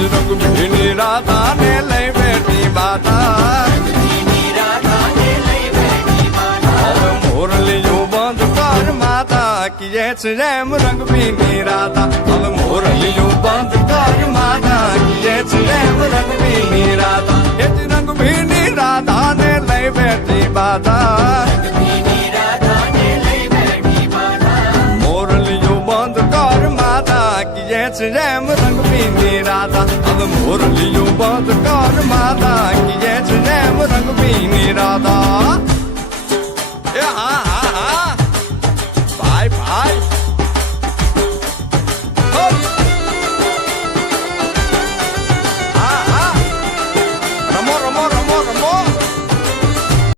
રંગ ભીની રાધા ને લઈ બેઠી બાધા મોરલીયું બંધ કર માતા કીએ છે જેમ રંગ ભીની રાધા હવે મોરલીયું બંધ કર માતા કીએ છે જેમ રંગ ભીની રાધા એ જ રંગ ભીની રાધા ને લઈ બેઠી બાધા મોરલીયું બંધ કર માતા કીએ છે જેમ રંગ ભીની રાધા હવે મોરલીયું બંધ કર માતા કીએ છે જેમ રંગ ભીની રાધા. Yeah.